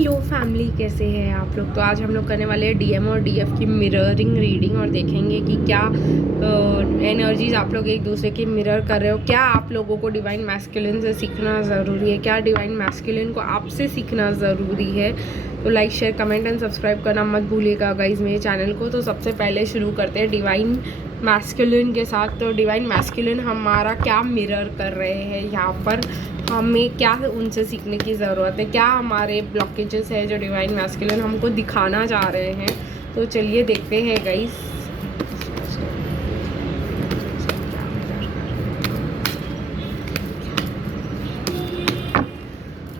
Hello family, कैसे हैं आप लोग। तो आज हम लोग करने वाले हैं डीएम और डीएफ की मिररिंग रीडिंग और देखेंगे कि क्या एनर्जीज आप लोग एक दूसरे की मिरर कर रहे हो। क्या आप लोगों को डिवाइन मैस्कुलिन से सीखना ज़रूरी है, क्या डिवाइन मैस्कुलिन को आपसे सीखना ज़रूरी है। तो like share comment and subscribe करना मत भूलिएगा गाइज मेरे चैनल को। तो सबसे पहले शुरू करते हैं डिवाइन मैस्कुलिन के साथ। तो डिवाइन मैस्कुलिन हमारा क्या मिरर कर रहे हैं यहाँ पर, हमें क्या उनसे सीखने की ज़रूरत है, क्या हमारे ब्लॉकेजेस है जो डिवाइन मैस्कुलिन हमको दिखाना चाह रहे हैं। तो चलिए देखते हैं गाइस।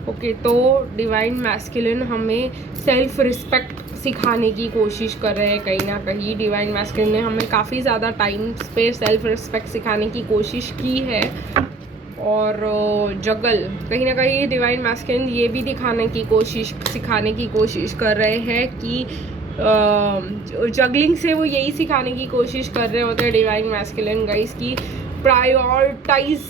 ओके, तो डिवाइन मैस्कुलिन हमें सेल्फ रिस्पेक्ट सिखाने की कोशिश कर रहे हैं। कहीं ना कहीं डिवाइन मैस्कुलिन ने हमें काफ़ी ज़्यादा टाइम पे सेल्फ रिस्पेक्ट सिखाने की कोशिश की है। और जगल कहीं ना कहीं डिवाइन मैस्कुलिन ये भी सिखाने की कोशिश कर रहे हैं कि जगलिंग से वो यही सिखाने की कोशिश कर रहे होते हैं डिवाइन मैस्कुलिन गाइस की प्रायोरिटाइज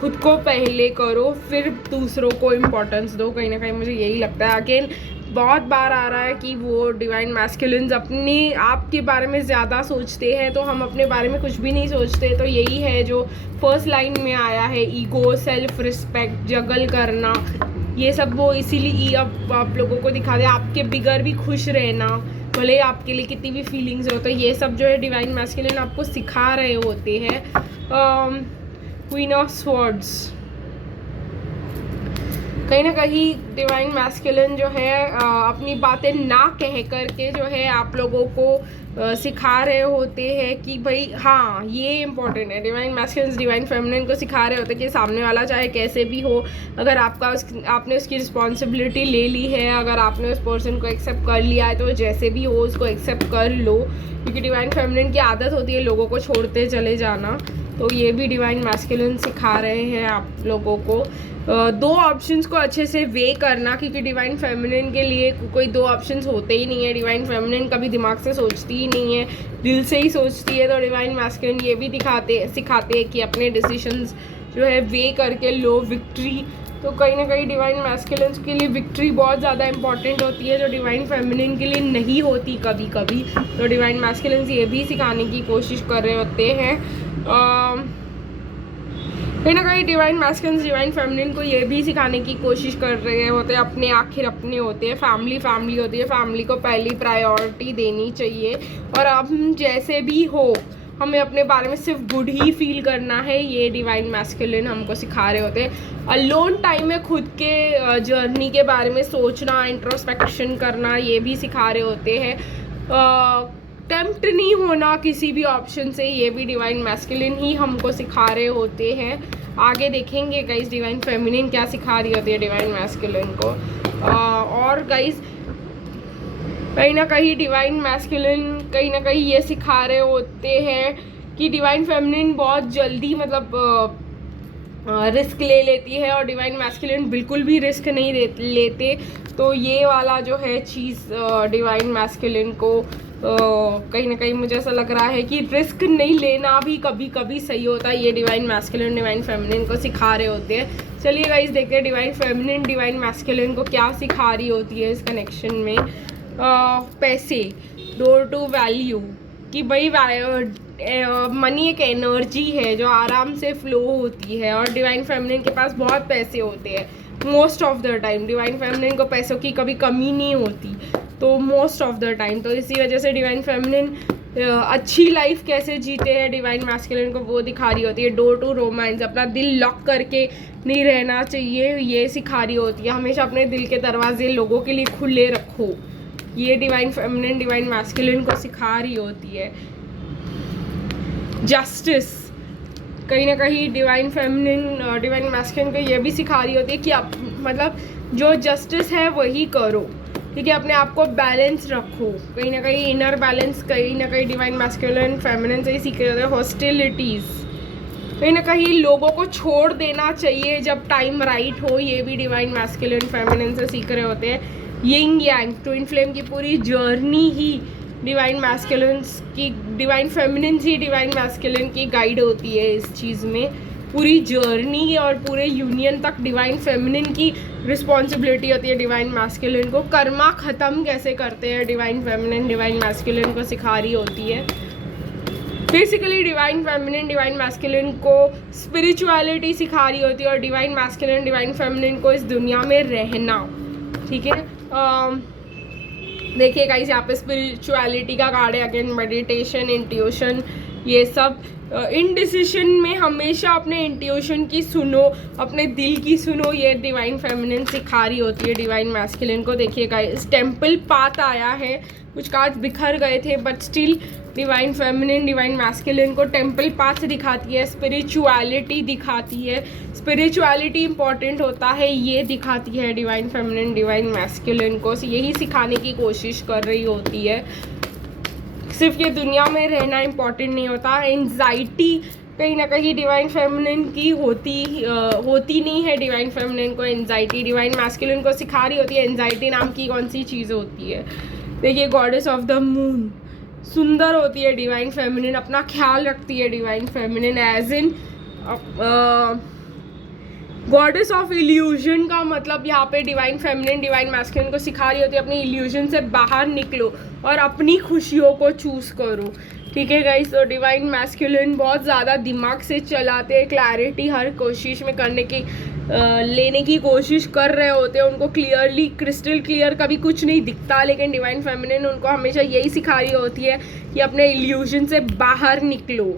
खुद को पहले करो, फिर दूसरों को इम्पोर्टेंस दो। कहीं ना कहीं मुझे यही लगता है। अगेन बहुत बार आ रहा है कि वो डिवाइन मैस्कुलिन्स अपने आप के बारे में ज़्यादा सोचते हैं, तो हम अपने बारे में कुछ भी नहीं सोचते। तो यही है जो फर्स्ट लाइन में आया है, ईगो, सेल्फ रिस्पेक्ट, जगल करना, ये सब वो इसीलिए अब आप लोगों को दिखा दे। आपके बिगर भी खुश रहना, भले आपके लिए कितनी भी फीलिंग्स हो, तो ये सब जो है डिवाइन मैस्कुलिन आपको सिखा रहे होते हैं। क्वीन ऑफ स्वॉर्ड्स, कहीं ना कहीं डिवाइन मैस्कुलिन जो है अपनी बातें ना कह करके जो है आप लोगों को सिखा रहे होते हैं कि भाई हाँ ये इम्पोर्टेंट है। डिवाइन मैस्कुलिन डिवाइन फेमिनिन को सिखा रहे होते हैं कि सामने वाला चाहे कैसे भी हो, अगर आपने उसकी रिस्पॉन्सिबिलिटी ले ली है, अगर आपने उस पर्सन को एक्सेप्ट कर लिया है, तो जैसे भी हो उसको एक्सेप्ट कर लो। क्योंकि डिवाइन फेमिनिन की आदत होती है लोगों को छोड़ते चले जाना। तो ये भी डिवाइन मैस्कुलिन सिखा रहे हैं आप लोगों को दो ऑप्शंस को अच्छे से वे करना, क्योंकि डिवाइन फेमिनिन के लिए कोई दो ऑप्शंस होते ही नहीं है। डिवाइन फेमिनिन कभी दिमाग से सोचती ही नहीं है, दिल से ही सोचती है। तो डिवाइन मैस्कुलिन ये भी सिखाते हैं कि अपने डिसीजंस जो है वे करके लो विक्ट्री। तो कहीं ना कहीं डिवाइन मैस्कुलिन के लिए विक्ट्री बहुत ज़्यादा इंपॉर्टेंट होती है, जो डिवाइन फेमिनिन के लिए नहीं होती कभी कभी। तो डिवाइन मैस्कुलिन ये भी सिखाने की कोशिश कर रहे होते हैं। कहीं ना कहीं डिवाइन मैस्कुलिन डिवाइन फेमिनिन को ये भी सिखाने की कोशिश कर रहे होते हैं, अपने आखिर अपने होते हैं, फैमिली होती है, फैमिली को पहली प्रायोरिटी देनी चाहिए। और अब जैसे भी हो हमें अपने बारे में सिर्फ गुड ही फील करना है, ये डिवाइन मैस्कुलिन हमको सिखा रहे होते हैं। अलोन टाइम में खुद के जर्नी के बारे में सोचना, इंट्रोस्पेक्शन करना, ये भी सिखा रहे होते हैं। टेम्प्ट नहीं होना किसी भी ऑप्शन से, ये भी डिवाइन मैस्कुलिन ही हमको सिखा रहे होते हैं। आगे देखेंगे गाइस डिवाइन फेमिनिन क्या सिखा रही होती है डिवाइन मैस्कुलिन को। और गाइस कहीं ना कहीं डिवाइन मैस्कुलिन कहीं ना कहीं ये सिखा रहे होते हैं कि डिवाइन फेमिनिन बहुत जल्दी रिस्क ले लेती है और डिवाइन मैस्कुलिन बिल्कुल भी रिस्क नहीं लेते। तो ये वाला जो है चीज़ डिवाइन मैस्कुलिन को कहीं ना कहीं मुझे ऐसा लग रहा है कि रिस्क नहीं लेना भी कभी कभी सही होता है। ये डिवाइन मैस्कुलिन डिवाइन फेमिनिन को सिखा रहे होते हैं। चलिए गाइस देखते हैं डिवाइन फेमिनिन डिवाइन मैस्कुलिन को क्या सिखा रही होती है इस कनेक्शन में। पैसे, डोर टू वैल्यू, कि भाई मनी एक एनर्जी है जो आराम से फ्लो होती है, और डिवाइन फेमिनिन के पास बहुत पैसे होते हैं most of the time. Divine feminine को पैसों की कभी कमी नहीं होती, तो मोस्ट ऑफ द टाइम। तो इसी वजह से डिवाइन फेमिनिन अच्छी लाइफ कैसे जीते हैं डिवाइन मैस्कुलिन को वो दिखा रही होती है। डोर टू रोमांस, अपना दिल लॉक करके नहीं रहना चाहिए, ये सिखा रही होती है। हमेशा अपने दिल के दरवाजे लोगों के लिए खुले रखो, ये डिवाइन फेमिनिन डिवाइन मैस्कुलिन को सिखा रही होती है। जस्टिस, कहीं ना कहीं डिवाइन फेमिनिन डिवाइन मैस्कुलिन को ये भी सिखा रही होती है कि आप जो जस्टिस है वही करो, ठीक है, अपने आप को बैलेंस रखो। कहीं ना कहीं इनर बैलेंस कहीं ना कहीं डिवाइन मैस्कुलिन फेमिनिन से ही सीख रहे होते हैं। हॉस्टिलिटीज़, कहीं ना कहीं लोगों को छोड़ देना चाहिए जब टाइम राइट हो, ये भी डिवाइन मैस्कुलिन फेमिनिन से सीख रहे होते हैं। यिंग यांग, ट्विन फ्लेम की पूरी जर्नी ही डिवाइन मैस्कुलिन की, डिवाइन फेमिनिन ही डिवाइन मैस्कुलिन की गाइड होती है इस चीज़ में। पूरी जर्नी और पूरे यूनियन तक डिवाइन फेमिनिन की रिस्पॉन्सिबिलिटी होती है डिवाइन मैस्कुलिन को। कर्मा ख़त्म कैसे करते हैं डिवाइन फेमिनिन डिवाइन मैस्कुलिन को सिखा रही होती है। Basically divine feminine divine masculine को स्पिरिचुअलिटी सिखा रही होती है और डिवाइन मैस्कुलिन डिवाइन फेमिनिन को इस दुनिया में रहना। ठीक है, देखिए गाइस यहाँ पे स्पिरिचुअलिटी का कार्ड है, अगेन मेडिटेशन, इंट्यूशन, ये सब। इनडिसिशन में हमेशा अपने इंट्यूशन की सुनो, अपने दिल की सुनो, ये डिवाइन फेमिनिन सिखा रही होती है डिवाइन मैस्कुलिन को। देखिए गाइस टेम्पल पाथ आया है, कुछ कार्ड बिखर गए थे but still divine feminine divine masculine को टेम्पल पाथ दिखाती है, स्पिरिचुअलिटी दिखाती है। स्पिरिचुअलिटी इंपॉर्टेंट होता है ये दिखाती है डिवाइन फेमिनिन डिवाइन मैस्कुलिन को, यही सिखाने की कोशिश कर रही होती है। सिर्फ ये दुनिया में रहना इम्पॉर्टेंट नहीं होता, एंजाइटी कहीं ना कहीं डिवाइन फेमिनिन की होती नहीं है। डिवाइन फेमिनिन को एंजाइटी डिवाइन मैस्कुलिन को सिखा रही होती है एंजाइटी नाम की कौन सी चीज़ होती है। देखिए गॉडेस ऑफ द मून सुंदर होती है डिवाइन फेमिनिन, अपना ख्याल रखती है divine feminine, as in goddess of illusion का मतलब यहाँ पे डिवाइन फेमिनिन डिवाइन मैस्कुलिन को सिखा रही होती है अपनी इल्यूजन से बाहर निकलो और अपनी खुशियों को चूज़ करो। ठीक है गाइस, तो डिवाइन मैस्कुलिन बहुत ज़्यादा दिमाग से चलाते हैं, क्लैरिटी हर कोशिश में करने की लेने की कोशिश कर रहे होते हैं, उनको क्लियरली क्रिस्टल क्लियर कभी कुछ नहीं दिखता, लेकिन डिवाइन फेमिनिन उनको हमेशा यही सिखा रही होती है कि अपने इल्यूजन से बाहर निकलो।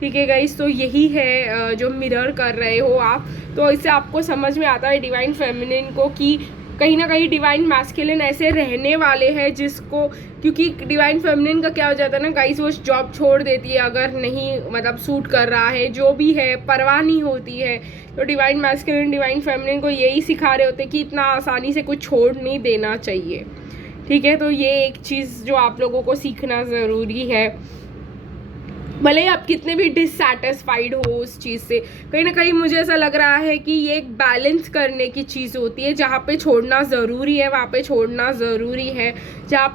ठीक है गाइस, तो यही है जो मिरर कर रहे हो आप, तो इससे आपको समझ में आता है डिवाइन फेमिनिन को कि कहीं ना कहीं डिवाइन मैस्कुलिन ऐसे रहने वाले हैं जिसको, क्योंकि डिवाइन फेमिनिन का क्या हो जाता है ना गाइस, वो जॉब छोड़ देती है अगर नहीं मतलब सूट कर रहा है, जो भी है परवाह नहीं होती है। तो डिवाइन मैस्कुलिन डिवाइन फेमिनिन को यही सिखा रहे होते हैं कि इतना आसानी से कुछ छोड़ नहीं देना चाहिए। ठीक है, तो ये एक चीज़ जो आप लोगों को सीखना ज़रूरी है। भले ही आप कितने भी डिससैटिस्फाइड हो उस चीज़ से, कहीं ना कहीं मुझे ऐसा लग रहा है कि ये एक बैलेंस करने की चीज़ होती है, जहाँ पे छोड़ना ज़रूरी है वहाँ पे छोड़ना ज़रूरी है, जहाँ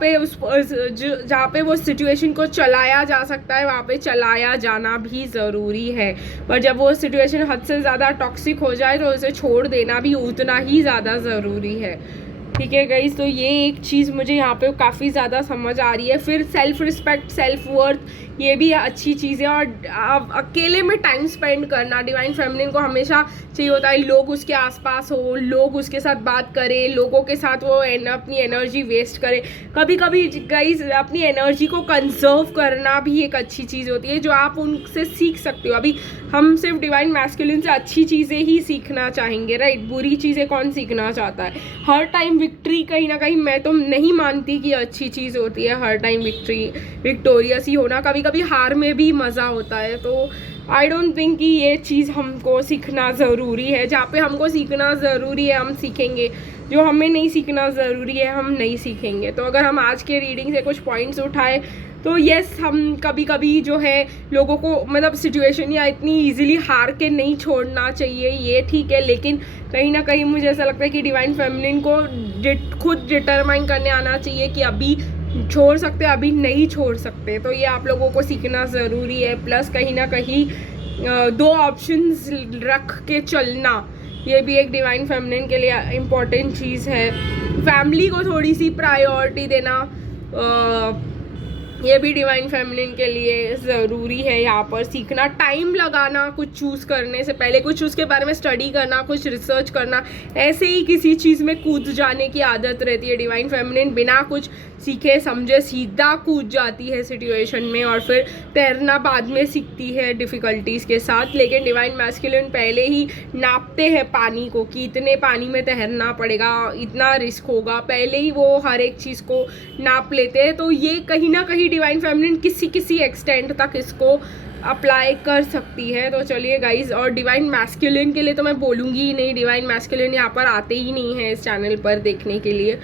पे वो सिचुएशन को चलाया जा सकता है वहाँ पे चलाया जाना भी ज़रूरी है। पर जब वो सिचुएशन हद से ज़्यादा टॉक्सिक हो जाए तो उसे छोड़ देना भी उतना ही ज़्यादा ज़रूरी है। ठीक है गाइस, तो ये एक चीज़ मुझे यहाँ पे काफ़ी ज़्यादा समझ आ रही है। फिर सेल्फ रिस्पेक्ट सेल्फ वर्थ ये भी अच्छी चीज़ है, और आप अकेले में टाइम स्पेंड करना डिवाइन फेमिनिन को हमेशा चाहिए होता है, लोग उसके आसपास हो, लोग उसके साथ बात करें, लोगों के साथ वो अपनी एनर्जी वेस्ट करे। कभी कभी गाइस अपनी एनर्जी को कंजर्व करना भी एक अच्छी चीज़ होती है जो आप उनसे सीख सकते हो। अभी हम सिर्फ डिवाइन मैस्कुलिन से अच्छी चीज़ें ही सीखना चाहेंगे, राइट? बुरी चीज़ें कौन सीखना चाहता है? हर टाइम विक्ट्री कहीं ना कहीं मैं तो नहीं मानती कि अच्छी चीज़ होती है हर टाइम विक्टोरियस ही होना, कभी कभी हार में भी मज़ा होता है। तो आई डोंट थिंक कि ये चीज़ हमको सीखना ज़रूरी है। जहाँ पे हमको सीखना ज़रूरी है हम सीखेंगे, जो हमें नहीं सीखना ज़रूरी है हम नहीं सीखेंगे। तो अगर हम आज के रीडिंग से कुछ पॉइंट्स उठाए तो यस, हम कभी कभी जो है लोगों को मतलब सिचुएशन या इतनी इजीली हार के नहीं छोड़ना चाहिए, ये ठीक है, लेकिन कहीं ना कहीं मुझे ऐसा लगता है कि डिवाइन फेमिनिन को खुद डिटरमाइन करने आना चाहिए कि अभी छोड़ सकते अभी नहीं छोड़ सकते। तो ये आप लोगों को सीखना ज़रूरी है। प्लस कहीं ना कहीं दो ऑप्शंस रख के चलना, ये भी एक डिवाइन फेमिनिन के लिए इम्पॉर्टेंट चीज़ है। फैमिली को थोड़ी सी प्रायोरिटी देना ये भी डिवाइन फेमिनिन के लिए ज़रूरी है। यहाँ पर सीखना, टाइम लगाना कुछ चूज़ करने से पहले, कुछ उसके बारे में स्टडी करना, कुछ रिसर्च करना, ऐसे ही किसी चीज़ में कूद जाने की आदत रहती है डिवाइन फेमिनिन। बिना कुछ सीखे समझे सीधा कूद जाती है सिचुएशन में और फिर तैरना बाद में सीखती है डिफ़िकल्टीज़ के साथ। लेकिन डिवाइन मैस्कुलिन पहले ही नापते हैं पानी को कि इतने पानी में तैरना पड़ेगा, इतना रिस्क होगा, पहले ही वो हर एक चीज़ को नाप लेते हैं। तो ये कहीं ना कहीं डिवाइन फेमिनिन किसी एक्सटेंट तक इसको अप्लाई कर सकती है। तो चलिए गाइज, और डिवाइन मैस्कुलिन के लिए तो मैं बोलूँगी ही नहीं, डिवाइन मैस्कुलिन यहाँ पर आते ही नहीं है इस चैनल पर देखने के लिए,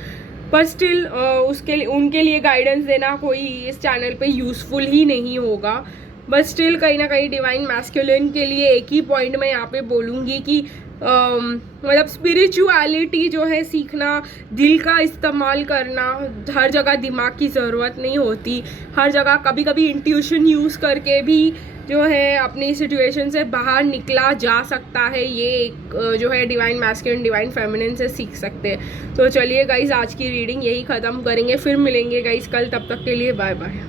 पर स्टिल उनके लिए गाइडेंस देना कोई इस चैनल पे यूज़फुल ही नहीं होगा। बट स्टिल कहीं ना कहीं डिवाइन मैस्कुलिन के लिए एक ही पॉइंट मैं यहाँ पे बोलूँगी कि मतलब स्पिरिचुअलिटी जो है सीखना, दिल का इस्तेमाल करना, हर जगह दिमाग की ज़रूरत नहीं होती, हर जगह कभी कभी इंट्यूशन यूज़ करके भी जो है अपनी सिचुएशन से बाहर निकला जा सकता है, ये एक जो है डिवाइन मैस्कुलिन डिवाइन फेमिनिन से सीख सकते हैं। तो चलिए गाइज आज की रीडिंग यही ख़त्म करेंगे, फिर मिलेंगे गाइज कल, तब तक के लिए बाय बाय।